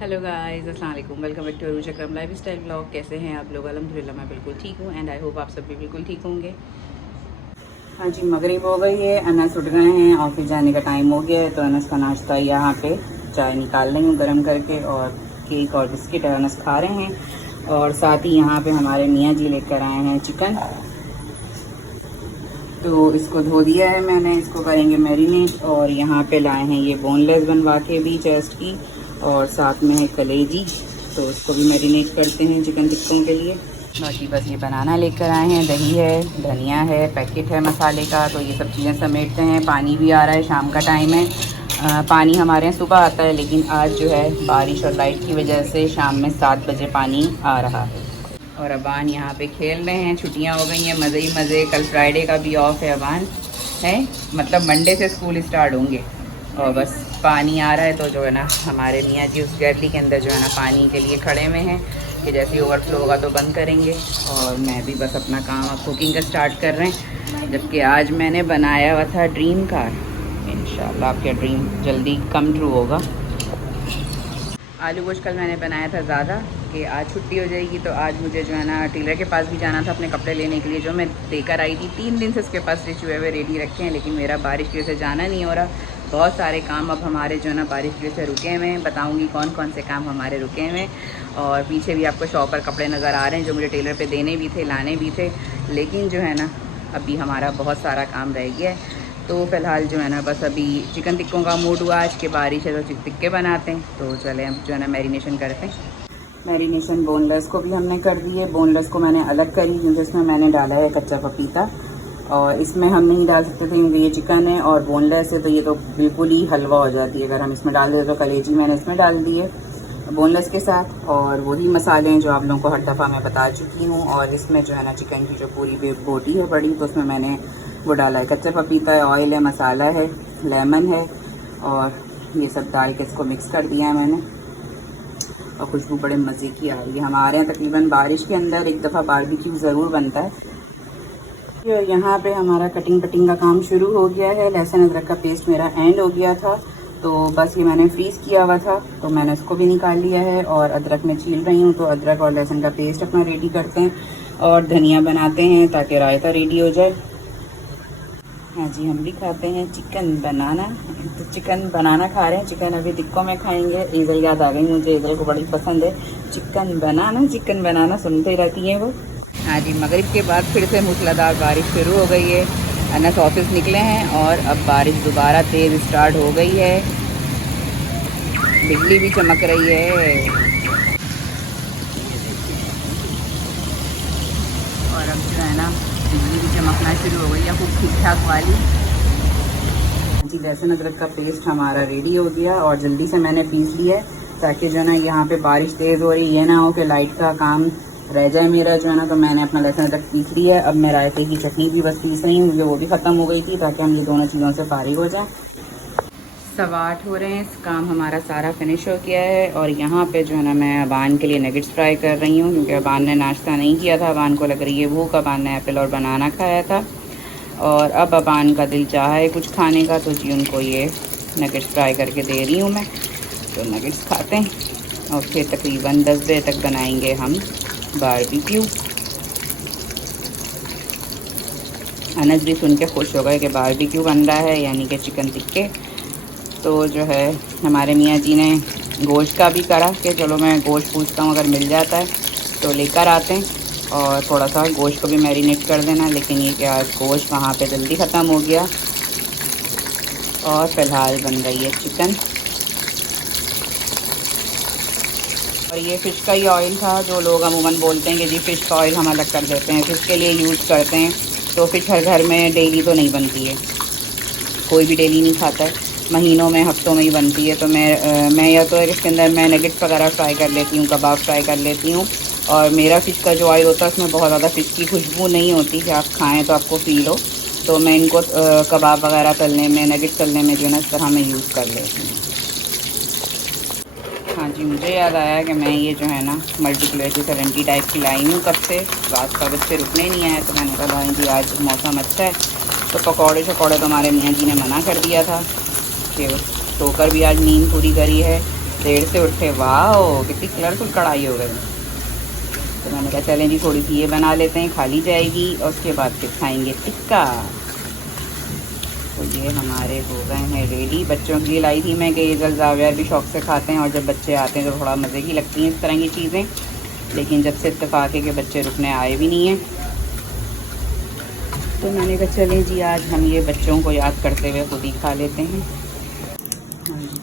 Hello guys, अस्सलाम वालेकुम। Welcome back to Arooj Akram lifestyle blog. कैसे हैं आप लोग? अल्हम्दुलिल्लाह मैं बिल्कुल ठीक हूँ एंड आई होप आप सब भी बिल्कुल ठीक होंगे। हाँ जी, मगरिब हो गई है, अनस उठ गए हैं, ऑफिस जाने का टाइम हो गया है। तो अनस का नाश्ता यहाँ पे चाय निकाल रही हूँ गर्म करके, और केक और बिस्किट अनस खा रहे हैं। और साथ ही यहाँ पे हमारे मियाँ जी लेकर आए हैं चिकन, तो इसको धो दिया है मैंने, इसको करेंगे मैरिनेट। और यहाँ पे लाए हैं ये बोनलेस बनवा के भी चेस्ट की, और साथ में है कलेजी, तो इसको भी मैरिनेट करते हैं चिकन टिक्कों के लिए। बाकी बस ये बनाना लेकर आए हैं, दही है, धनिया है, पैकेट है मसाले का, तो ये सब चीज़ें समेटते हैं। पानी भी आ रहा है, शाम का टाइम है। पानी हमारे यहाँ सुबह आता है, लेकिन आज जो है बारिश और लाइट की वजह से शाम में 7 बजे पानी आ रहा है। और अबान यहाँ पे खेल रहे हैं, छुट्टियाँ हो गई हैं, मज़े ही मज़े। कल फ्राइडे का भी ऑफ है अबान है, मतलब मंडे से स्कूल स्टार्ट होंगे। और बस पानी आ रहा है, तो जो है ना हमारे मियाँ जी उस गैलरी के अंदर जो है ना पानी के लिए खड़े हुए हैं कि जैसे ही ओवरफ्लो होगा तो बंद करेंगे। और मैं भी बस अपना काम अब कुकिंग का स्टार्ट कर रहे हैं। जबकि आज मैंने बनाया हुआ था ड्रीम कार, इंशाल्लाह आपका ड्रीम जल्दी कम ट्रू होगा। आलू गोश्त कल मैंने बनाया था ज़्यादा कि आज छुट्टी हो जाएगी, तो आज मुझे जो है ना टेलर के पास भी जाना था अपने कपड़े लेने के लिए, जो मैं लेकर आई थी। 3 दिन से उसके पास स्टिच हुए हुए रेडी रखे हैं, लेकिन मेरा बारिश की वजह से जाना नहीं हो रहा। बहुत सारे काम अब हमारे जो है ना बारिश की वजह से रुके हुए हैं। बताऊँगी कौन कौन से काम हमारे रुके हुए हैं। और पीछे भी आपको शॉप पर कपड़े नज़र आ रहे हैं जो मुझे टेलर पर देने भी थे, लाने भी थे, लेकिन जो है ना अभी हमारा बहुत सारा काम रह गया है। तो फ़िलहाल जो है ना बस अभी चिकन टिक्कों का मूड हुआ, आज के बारिश है तो चिकन टिक्के बनाते हैं। तो चले अब जो है ना मैरिनेशन करते हैं। मैरिनेशन बोनलेस को भी हमने कर दी है। बोनलेस को मैंने अलग करी क्योंकि इसमें मैंने डाला है कच्चा पपीता, और इसमें हम नहीं डाल सकते थे क्योंकि ये चिकन है और बोनलेस है, तो ये तो बिल्कुल ही हलवा हो जाती है अगर हम इसमें डाल दें। तो कलेजी मैंने इसमें डाल दी है बोनलेस के साथ, और वही मसाले हैं जो आप लोगों को हर दफ़ा मैं बता चुकी हूँ। और इसमें जो है ना चिकन की जो पूरी बोटी है बड़ी, तो उसमें मैंने वो डाला है कच्चा पपीता है, ऑयल है, मसाला है, लेमन है, और ये सब डाल के इसको मिक्स कर दिया है मैंने। और खुशबू बड़े मज़े की आ रही है। हमारे यहाँ तकरीबन बारिश के अंदर एक दफ़ा बारबेक्यू ज़रूर बनता है। यहाँ पे हमारा कटिंग का काम शुरू हो गया है। लहसुन अदरक का पेस्ट मेरा एंड हो गया था, तो बस ये मैंने फ्रीज़ किया हुआ था, तो मैंने इसको भी निकाल लिया है। और अदरक में छील रही हूँ, तो अदरक और लहसुन का पेस्ट अपना रेडी करते हैं और धनिया बनाते हैं ताकि रायता रेडी हो जाए। हाँ जी, हम भी खाते हैं चिकन बनाना, तो चिकन बनाना खा रहे हैं। चिकन अभी टिक्कों में खाएंगे। ईज़ल याद आ गई मुझे, ईज़ल को बड़ी पसंद है चिकन बनाना सुनते ही रहती है वो। हाँ जी, मगरिब के बाद फिर से मूसलाधार बारिश शुरू हो गई है। अनस ऑफिस निकले हैं और अब बारिश दोबारा तेज़ स्टार्ट हो गई है। बिजली भी चमक रही है, और अब जो है ना बिजली भी चमकना शुरू हो गई है, खूब ठीक ठाक वाली। जी, लहसुन अदरक का पेस्ट हमारा रेडी हो गया और जल्दी से मैंने पीस लिया है ताकि जो है ना यहाँ पे बारिश तेज़ हो रही है ना हो कि लाइट का काम रह जाए मेरा जो है ना। तो मैंने अपना लहसुन अदरक पीस लिया है। अब मैं रायते की चटनी भी बस पीस रही हूँ, वो भी ख़त्म हो गई थी, ताकि हम ये दोनों चीज़ों से फारिग हो जाएँ। 8:15 हो रहे हैं, काम हमारा सारा फिनिश हो गया है। और यहाँ पे जो है ना मैं अबान के लिए नगेट्स फ्राई कर रही हूँ, क्योंकि अबान ने नाश्ता नहीं किया था, अबान को लग रही है भूख। अबान ने एप्पल और बनाना खाया था, और अब अबान का दिल चाहा है कुछ खाने का, तो जी उनको ये नगेट्स फ्राई करके दे रही हूँ मैं। तो नगेट्स खाते हैं और फिर तकरीबन 10 बजे तक बनाएंगे हम बारबेक्यू। अनस भी सुन के खुश हो गए कि बारबेक्यू बन रहा है, यानी कि चिकन टिक्के। तो जो है हमारे मियाँ जी ने गोश्त का भी करा कि चलो मैं गोश्त पूछता हूँ, अगर मिल जाता है तो लेकर आते हैं, और थोड़ा सा गोश्त को भी मैरिनेट कर देना। लेकिन ये कि आज गोश्त वहाँ पे जल्दी ख़त्म हो गया, और फ़िलहाल बन रही है चिकन। और ये फ़िश का ही ऑयल था, जो लोग अमूमन बोलते हैं कि जी फ़िश का ऑयल हम अलग कर देते हैं, फ़िश के लिए यूज़ करते हैं। तो फ़िश हर घर में डेली तो नहीं बनती है, कोई भी डेली नहीं खाता है, महीनों में हफ्तों में ही बनती है। तो मैं या तो इसके अंदर मैं नगेट्स वगैरह फ्राई कर लेती हूँ, कबाब फ्राई कर लेती हूँ। और मेरा फ़िश का जो ऑयल होता है उसमें बहुत ज़्यादा फ़िश की खुशबू नहीं होती कि आप खाएँ तो आपको फ़ील हो। तो मैं इनको कबाब वगैरह तलने में, नगेट्स तलने में जो है ना इस तरह मैं यूज़ कर लेती हूँ। हाँ जी, मुझे याद आया कि मैं ये जो है ना मल्टी कलर की 70 टाइप की लाई हूँ कब से, रात का बच्चे रुकने नहीं आए, तो मैंने कहा जी आज मौसम अच्छा है। तो पकौड़े तो हमारे मियाँ जी ने मना कर दिया था कि सोकर भी आज नींद पूरी करी है, देर से उठे, वाह कितनी कलरफुल कढ़ाई हो गई। तो मैंने कहा चलें जी थोड़ी सी ये बना लेते हैं, खाली जाएगी और उसके बाद फिर खाएंगे टिक्का। तो ये हमारे हो गए हैं रेडी। बच्चों के लिए लाई थी मैं, गेज़ल जावियर भी शौक़ से खाते हैं और जब बच्चे आते हैं तो थोड़ा मज़े की लगती हैं इस तरह की चीज़ें, लेकिन जब से इत्तेफाक है कि बच्चे रुकने आए भी नहीं हैं तो मैंने कहा चलें जी आज हम ये बच्चों को याद करते हुए खुद ही खा लेते हैं।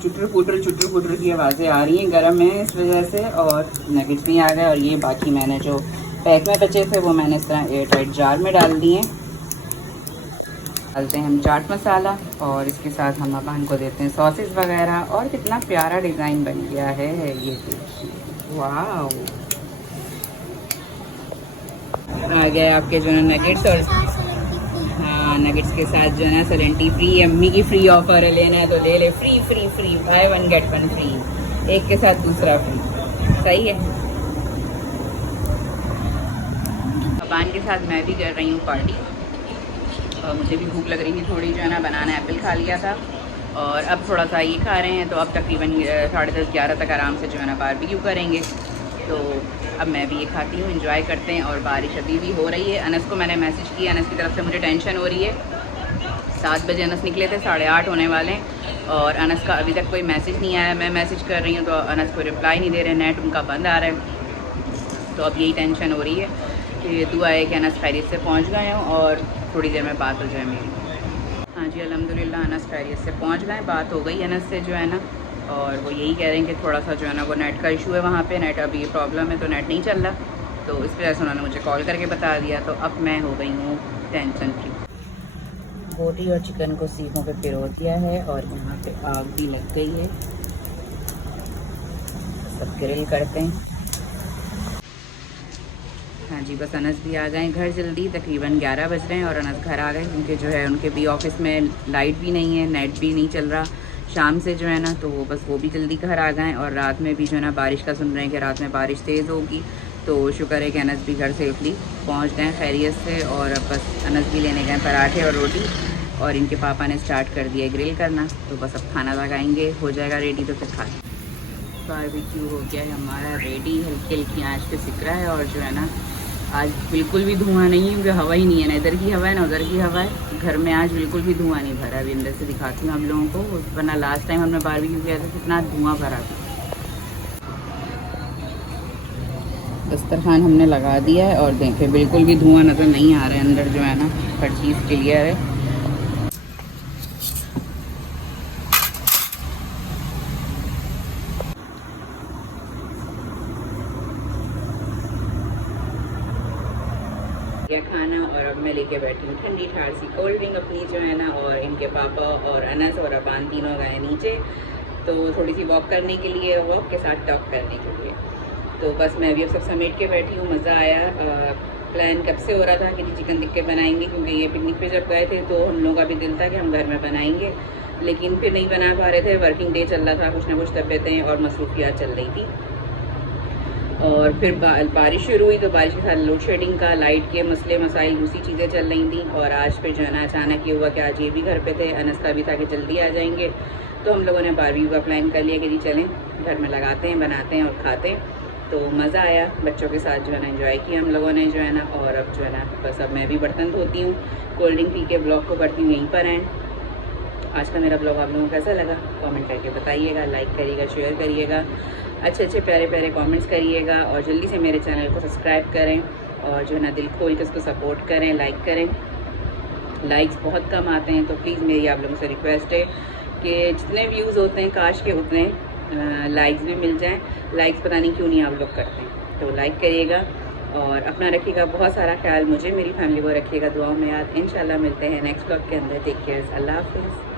चुटर पुटर की आवाज़ें आ रही हैं, गर्म है इस वजह से, और नगेट्स भी आ गए। और ये बाकी मैंने जो पैक में बचे थे वो मैंने इस तरह एयर टाइट जार में डाल दिए। डालते हैं हम चाट मसाला और इसके साथ हम अबान को देते हैं सॉसेस वगैरह। और कितना प्यारा डिज़ाइन बन गया है ये देखिए, वाह। आ गए आपके जो है नगेट्स, और हाँ नगेट्स के साथ जो है ना सलेंटी फ्री, अम्मी की फ्री ऑफर है, लेना है तो ले ले, free free free, by one get one free, एक के साथ दूसरा फ्री, सही है। अबान के साथ मैं भी कर रही हूँ पार्टी और मुझे भी भूख लग रही थी थोड़ी, जो है ना बनाना एप्पल खा लिया था और अब थोड़ा सा ये खा रहे हैं। तो अब तकरीबन 10:30-11 तक आराम से जो है ना बारबेक्यू करेंगे। तो अब मैं भी ये खाती हूँ, एंजॉय करते हैं। और बारिश अभी भी हो रही है। अनस को मैंने मैसेज किया, अनस की तरफ से मुझे टेंशन हो रही है। 7 बजे अनस निकले थे, 8:30 होने वाले हैं और अनस का अभी तक कोई मैसेज नहीं आया। मैं मैसेज कर रही हूँ तो अनस को रिप्लाई नहीं दे रहे, नेट उनका बंद आ रहा है। तो अब यही टेंशन हो रही है कि दुआ है कि अनस खैरियत से पहुँच गए हों और थोड़ी देर में बात हो जाए मेरी। हाँ जी अल्हम्दुलिल्लाह अनस खैरियत से पहुँच गए, बात हो गई अनस से जो है ना। और वो यही कह रहे हैं कि थोड़ा सा जो है ना वो नेट का इशू है वहाँ पे, नेट अभी ये प्रॉब्लम है तो नेट नहीं चल रहा। तो इस वजह से उन्होंने मुझे कॉल करके बता दिया। तो अब मैं हो गई हूँ टेंशन फ्री। बोटी और चिकन को सीखों पे पिरो दिया है और यहाँ पे आग भी लग गई है, सब ग्रिल करते हैं। हाँ जी बस अनस भी आ गए घर जल्दी, तकरीबन 11 बज रहे हैं और अनस घर आ गए क्योंकि जो है उनके भी ऑफिस में लाइट भी नहीं है, नेट भी नहीं चल रहा शाम से जो है ना। तो वो भी जल्दी घर आ गए। और रात में भी जो है ना बारिश का सुन रहे हैं कि रात में बारिश तेज़ होगी। तो शुक्र है कि अनस भी घर सेफली पहुंच गए खैरियत से। और अब बस अनस भी लेने गए पराठे और रोटी और इनके पापा ने स्टार्ट कर दिया ग्रिल करना। तो बस अब खाना लगाएंगे, हो जाएगा रेडी तो फिर खा। बारबेक्यू हो गया है हमारा रेडी, हल्की हल्की आँच पे सिक रहा है। और जो है ना आज बिल्कुल भी धुआं नहीं है क्योंकि हवा ही नहीं है, ना इधर की हवा है ना उधर की हवा है। घर में आज बिल्कुल भी धुआं नहीं भरा। अभी अंदर से दिखाती हूँ हम लोगों को, वरना लास्ट टाइम हमने बारबेक्यू किया था कितना धुआं भरा था। दस्तरखान हमने लगा दिया है और देखें बिल्कुल भी धुआं नज़र नहीं आ रहा है अंदर, जो है ना हर चीज़ क्लियर है। खाना और अब मैं लेके बैठी हूँ ठंडी ठार सी कोल्ड ड्रिंक अपनी जो है ना। और इनके पापा और अनस और अबान तीनों गए नीचे तो थोड़ी सी वॉक करने के लिए, वॉक के साथ टॉक करने के लिए। तो बस मैं भी अब सब समेट के बैठी हूँ। मज़ा आया। प्लान कब से हो रहा था कि चिकन टिक्के बनाएंगे क्योंकि ये पिकनिक पे जब गए थे तो हम लोगों का भी दिल था कि हम घर में बनाएंगे, लेकिन फिर नहीं बना पा रहे थे। वर्किंग डे चल रहा था, कुछ ना कुछ तबीयतें और मसरूफियात चल रही थी। और फिर बारिश शुरू हुई तो बारिश के साथ लोड शेडिंग का, लाइट के मसले मसाइल, दूसरी चीज़ें चल रही थी। और आज फिर जो है ना अचानक ये हुआ कि आज ये भी घर पे थे, अनस का भी था कि जल्दी आ जाएंगे। तो हम लोगों ने बारबेक्यू का प्लान कर लिया कि जी चलें घर में लगाते हैं, बनाते हैं और खाते हैं। तो मज़ा आया, बच्चों के साथ जो है ना एंजॉय किया हम लोगों ने जो है ना। और अब जो है ना बस अब मैं भी बर्तन धोती हूँ, कोल्ड ड्रिंक पी के ब्लॉग को करती हूँ यहीं पर एंड। आज का मेरा ब्लॉग आप लोगों को कैसा लगा कमेंट करके बताइएगा, लाइक करिएगा, शेयर करिएगा, अच्छे प्यारे प्यारे कमेंट्स करिएगा। और जल्दी से मेरे चैनल को सब्सक्राइब करें और जो है ना दिल खोल के उसको सपोर्ट करें, लाइक करें। लाइक्स बहुत कम आते हैं तो प्लीज़ मेरी आप लोगों से रिक्वेस्ट है कि जितने व्यूज़ होते हैं काश के उतने लाइक्स भी मिल जाएं। लाइक्स पता नहीं क्यों नहीं आप लोग करते हैं, तो लाइक करिएगा और अपना रखिएगा बहुत सारा ख्याल, मुझे मेरी फैमिली को रखिएगा दुआओं में याद। इंशाल्लाह मिलते हैं नेक्स्ट ब्लॉग के अंदर। टेक केयर, अल्लाह हाफिज़।